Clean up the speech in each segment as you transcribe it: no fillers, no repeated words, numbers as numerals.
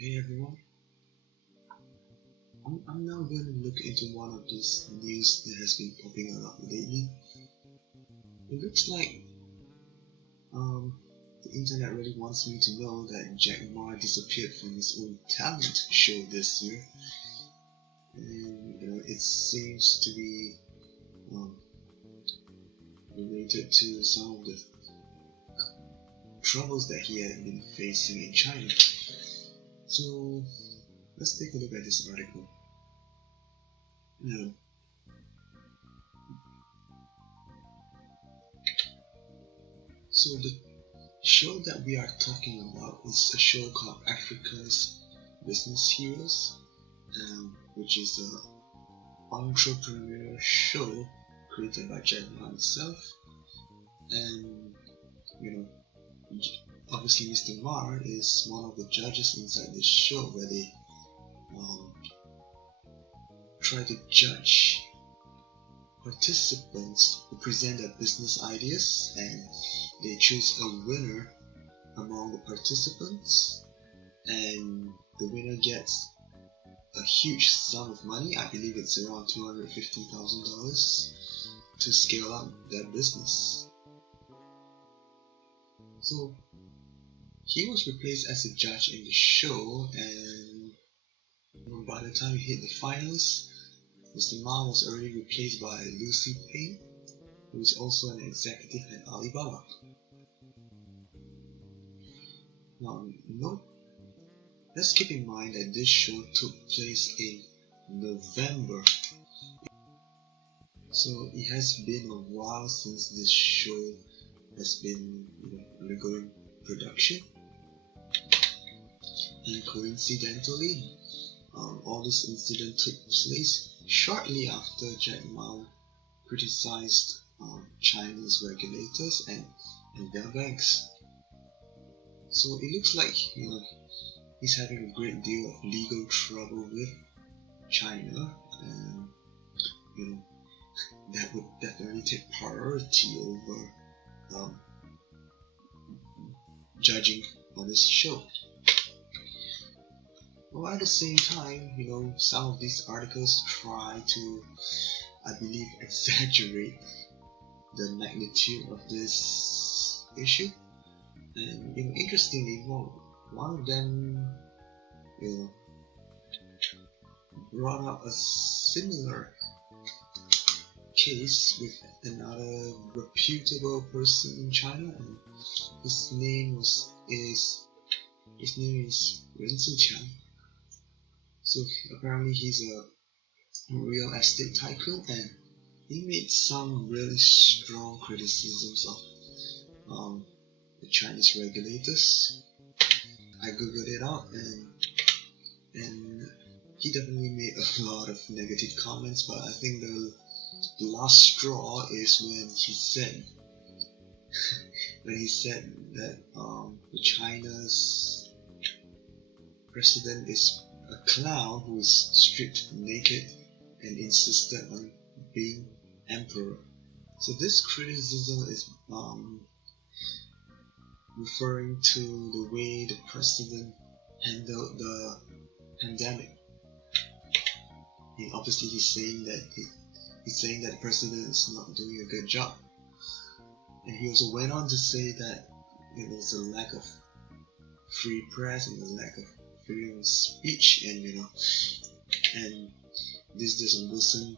Hey everyone, I'm now going to look into one of these news that has been popping a lot lately. It looks like um, the internet really wants me to know that Jack Ma disappeared from his own talent show this year, and it seems to be um, related to some of the troubles that he had been facing in China. So let's take a look at this article. Now, so the show that we are talking about is a show called Africa's Business Heroes, which is an entrepreneurial show created by Jack Ma himself. And you know, obviously Mr. Ma is one of the judges inside this show, where they try to judge participants who present their business ideas, and they choose a winner among the participants, and the winner gets a huge sum of money. I believe it's around $250,000 to scale up their business. So he was replaced as a judge in the show, and by the time he hit the finals, Mr. Ma was already replaced by Lucy Payne, who is also an executive at Alibaba. Now, let's keep in mind that this show took place in November, so it has been a while since this show has been undergoing production. And coincidentally, all this incident took place shortly after Jack Ma criticized China's regulators and their banks. So it looks like he's having a great deal of legal trouble with China, and that would definitely take priority over judging on this show. Well, at the same time, some of these articles try to, I believe, exaggerate the magnitude of this issue. And interestingly, one of them brought up a similar case with another reputable person in China, and his name is Ren Zhiqiang. So apparently he's a real estate tycoon, and he made some really strong criticisms of the Chinese regulators. I googled it out, and he definitely made a lot of negative comments, but I think the last straw is when he said that China's president is a clown who is stripped naked and insisted on being emperor. So this criticism is referring to the way the president handled the pandemic. And obviously he's saying that the president is not doing a good job. And he also went on to say that there's a lack of free press and a lack of freedom of speech, and this doesn't worsen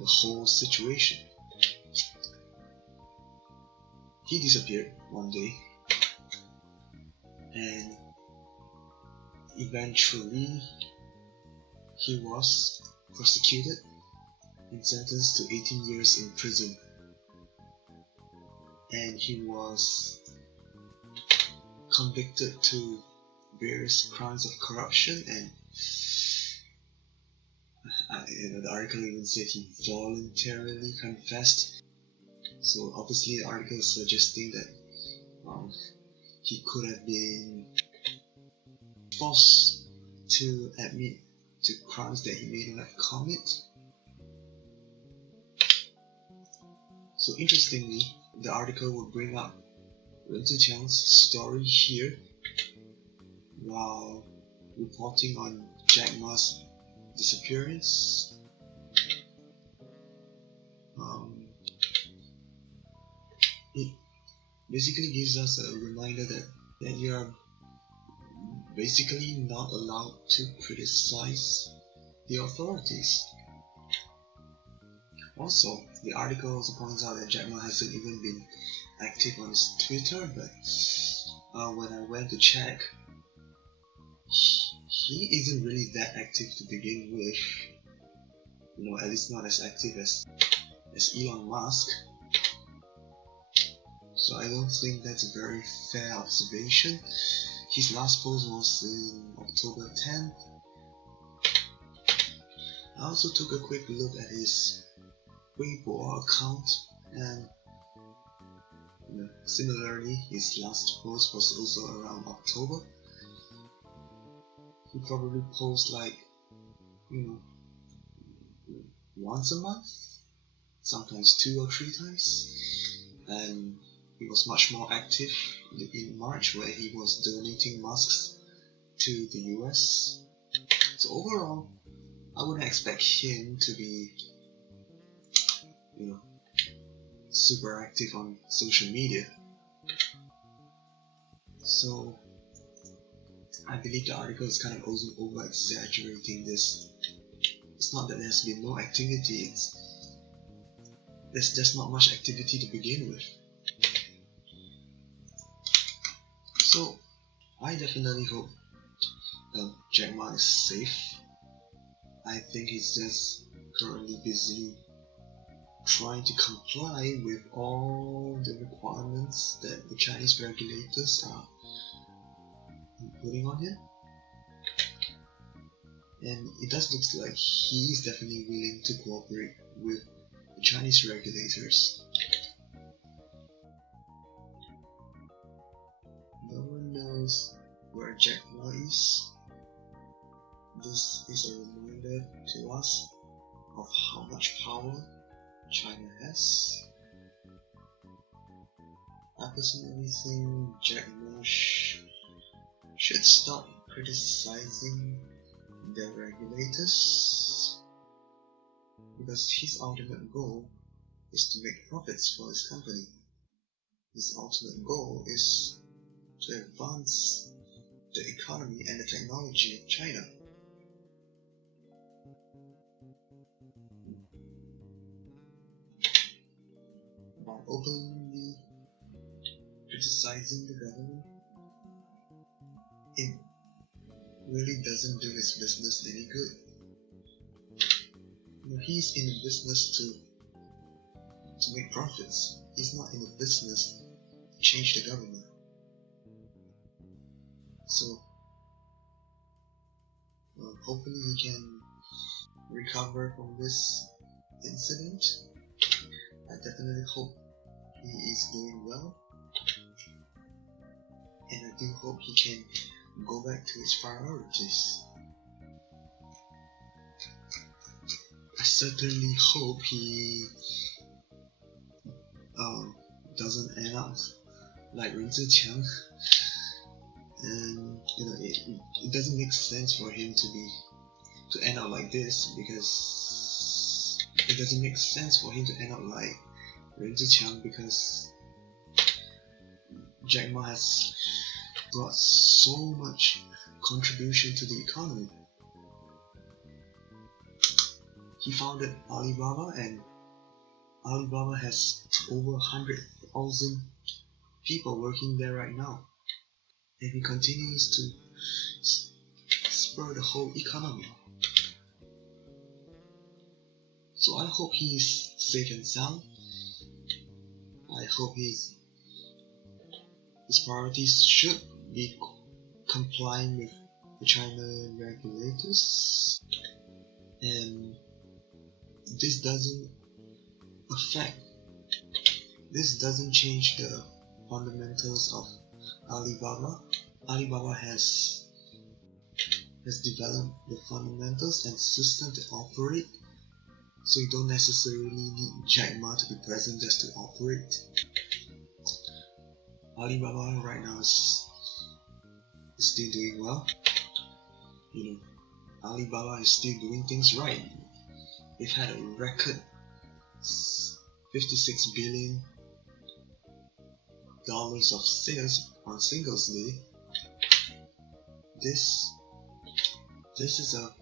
the whole situation. He disappeared one day, and eventually he was prosecuted and sentenced to 18 years in prison, and he was convicted to various crimes of corruption, and the article even said he voluntarily confessed. So obviously the article is suggesting that he could have been forced to admit to crimes that he may not have commit. So interestingly, the article will bring up Ren Zhiqiang's story here, while reporting on Jack Ma's disappearance. It basically gives us a reminder that you are basically not allowed to criticize the authorities. Also, the article also points out that Jack Ma hasn't even been active on his Twitter, but when I went to check, he isn't really that active to begin with. At least not as active as Elon Musk. So I don't think that's a very fair observation. His last post was in October 10th. I also took a quick look at his Weibo account, and similarly, his last post was also around October. He probably posts once a month, sometimes 2 or 3 times, and he was much more active in March, where he was donating masks to the US. So overall, I wouldn't expect him to be super active on social media. So I believe the article is kind of also over exaggerating this. It's not that there's been no activity, there's just not much activity to begin with. So I definitely hope Jack Ma is safe. I think he's just currently busy trying to comply with all the requirements that the Chinese regulators are putting on him. And it does look like he is definitely willing to cooperate with the Chinese regulators. No one knows where Jack Ma is. This is a reminder to us of how much power China has. I personally think Jack Ma should stop criticizing the regulators, because his ultimate goal is to make profits for his company. His ultimate goal is to advance the economy and the technology of China. By openly criticizing the government, it really doesn't do his business any good. He's in the business to make profits. He's not in the business to change the government. So hopefully he can recover from this incident. I definitely hope he is doing well, and I do hope he can go back to his priorities. I certainly hope he doesn't end up like Ren Zhiqiang, and it doesn't make sense for him to end up like this, because it doesn't make sense for him to end up like Ren Zhiqiang, because Jack Ma has brought so much contribution to the economy. He founded Alibaba, and Alibaba has over 100,000 people working there right now, and he continues to spur the whole economy. So I hope he is safe and sound. I hope his priorities should be complying with the China regulators, and this doesn't change the fundamentals of Alibaba. Alibaba has developed the fundamentals and system to operate, so you don't necessarily need Jack Ma to be present just to operate. Alibaba right now is is still doing well. Alibaba is still doing things right. They've had a record $56 billion of sales on Singles Day. This is a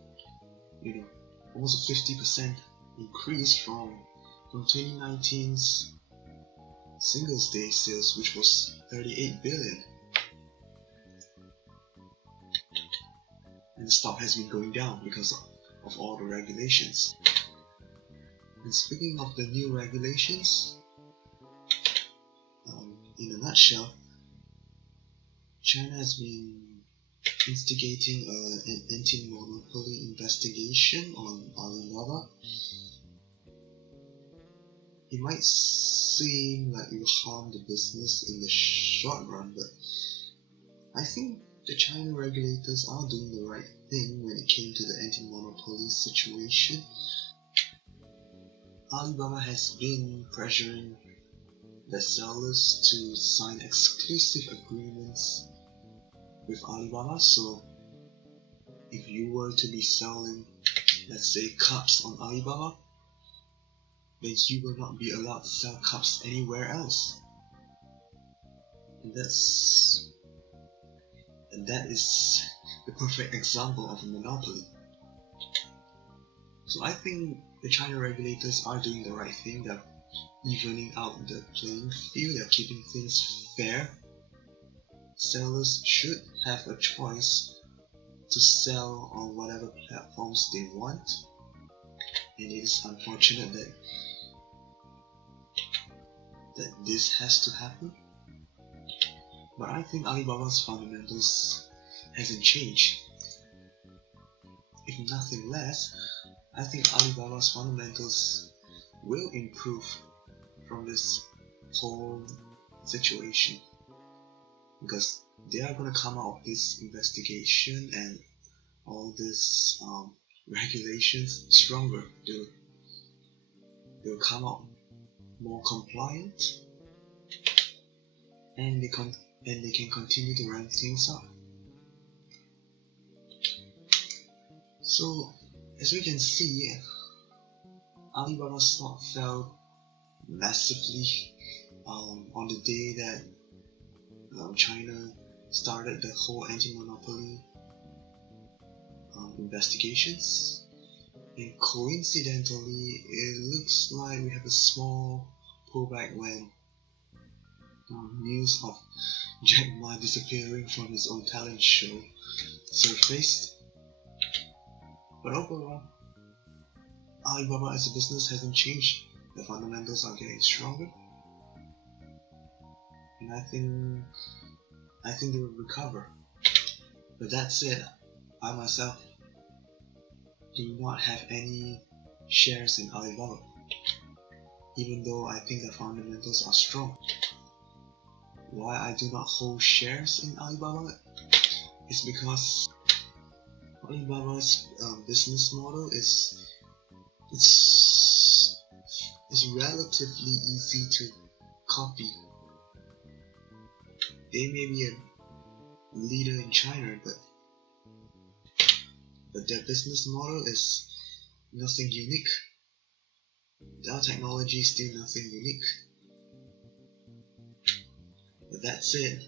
almost a 50% increase from 2019's Singles Day sales, which was 38 billion. And the stock has been going down because of all the regulations. And speaking of the new regulations, in a nutshell, China has been instigating an anti-monopoly investigation on Alibaba. It might seem like it will harm the business in the short run, but I think the China regulators are doing the right thing when it came to the anti-monopoly situation. Alibaba has been pressuring the sellers to sign exclusive agreements with Alibaba, so if you were to be selling, let's say, cups on Alibaba, then you will not be allowed to sell cups anywhere else. And that is the perfect example of a monopoly. So I think the China regulators are doing the right thing. They're evening out the playing field, they're keeping things fair. Sellers should have a choice to sell on whatever platforms they want, and it is unfortunate that this has to happen. But I think Alibaba's fundamentals hasn't changed. If nothing less, I think Alibaba's fundamentals will improve from this whole situation, because they are going to come out of this investigation and all this regulations stronger. They'll come out more compliant, and they can continue to ramp things up. So as we can see, Alibaba's stock fell massively on the day that China started the whole anti-monopoly investigations, and coincidentally it looks like we have a small pullback when news of Jack Ma disappearing from his own talent show surfaced. But overall, Alibaba as a business hasn't changed. The fundamentals are getting stronger, and I think they will recover. But that said, I myself do not have any shares in Alibaba, even though I think the fundamentals are strong. Why I do not hold shares in Alibaba is because Alibaba's business model is relatively easy to copy. They may be a leader in China, but their business model is nothing unique. Their technology is still nothing unique. But that said,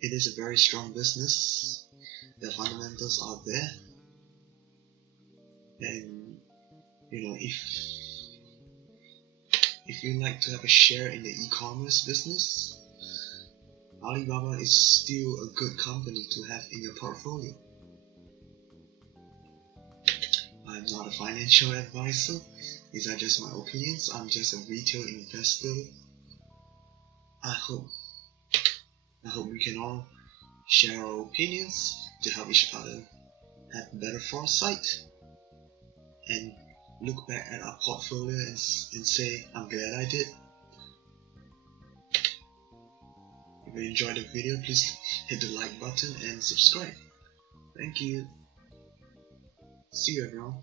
it is a very strong business. The fundamentals are there, and if you like to have a share in the e-commerce business, Alibaba is still a good company to have in your portfolio. I'm not a financial advisor. These are just my opinions. I'm just a retail investor. I hope we can all share our opinions to help each other have better foresight and look back at our portfolio and say, I'm glad I did. If you enjoyed the video, please hit the like button and subscribe. Thank you. See you everyone.